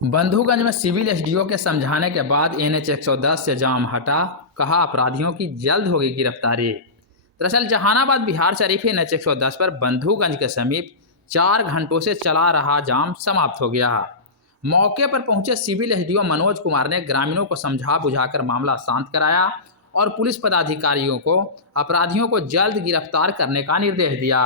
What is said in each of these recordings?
बंधुगंज में civil SDO के समझाने के बाद एनएच 110 से जाम हटा, कहा अपराधियों की जल्द होगी गिरफ्तारी। दरअसल जहानाबाद बिहार शरीफ एनएच 110 पर बंधुगंज के समीप 4 घंटों से चला रहा जाम समाप्त हो गया। मौके पर पहुंचे सिविल एसडीओ मनोज कुमार ने ग्रामीणों को समझा बुझाकर मामला शांत कराया और पुलिस पदाधिकारियों को अपराधियों को जल्द गिरफ्तार करने का निर्देश दिया।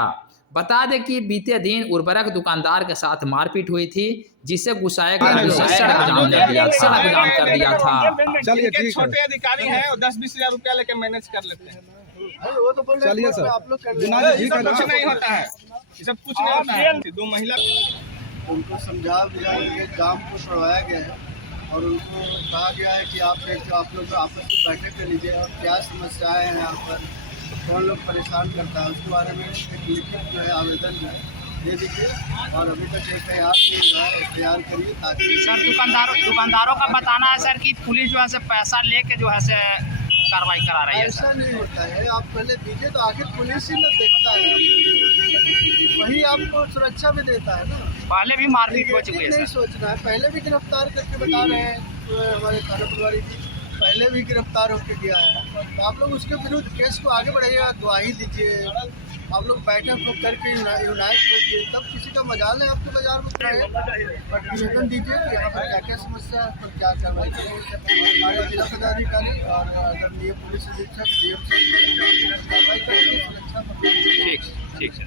बता दें कि बीते दिन उर्वरक दुकानदार के साथ मारपीट हुई थी, जिसे गुस्साए सड़क जाम कर दिया था। चलिए ठीक है, छोटे अधिकारी हैं और 10-20 हजार रुपया लेके मैनेज कर लेते हैं। वो तो बोल चलिए सर, आप लोग कुछ नहीं होता है, ये सब कुछ नहीं होता है। 2 महिला उनको समझा बुझा के जाम को छुड़वाया गया है और उनको कहा गया है कि आप लोग आपस में बैठक कर लीजिए और क्या समस्याएं हैं यहाँ पर, कौन लोग परेशान करता है, उसके बारे में एक लिखित जो है आवेदन जो है दे दीजिए। और अभी तक एफआईआर तैयार करिए ताकि सर दुकानदारों का बताना है सर कि पुलिस जो है से पैसा लेके जो है से कार्रवाई करा रही है। ऐसा नहीं होता है, आप पहले दीजिए तो आखिर पुलिस ही ना देखता है, वही आपको सुरक्षा भी देता है ना। पहले भी मारपीट हो चुकी है नहीं सर। सोचना है, पहले भी गिरफ्तार करके बता रहे हैं हमारे थाना प्रभारी जी, पहले भी गिरफ्तार होकर गया है। तो आप लोग उसके विरुद्ध केस को आगे बढ़ाइएगा, गवाही दीजिए, आप लोग बैठक को करके यूनाइट होइए, तब किसी का मजाल है आपके बाजार में बट निवेदन दीजिए कि यहाँ पर क्या क्या समस्या है, पर क्या कार्रवाई करें। हमारे जिला पदाधिकारी और आदरणीय पुलिस अधीक्षक डीएम कार्रवाई करेंगे। ठीक सर।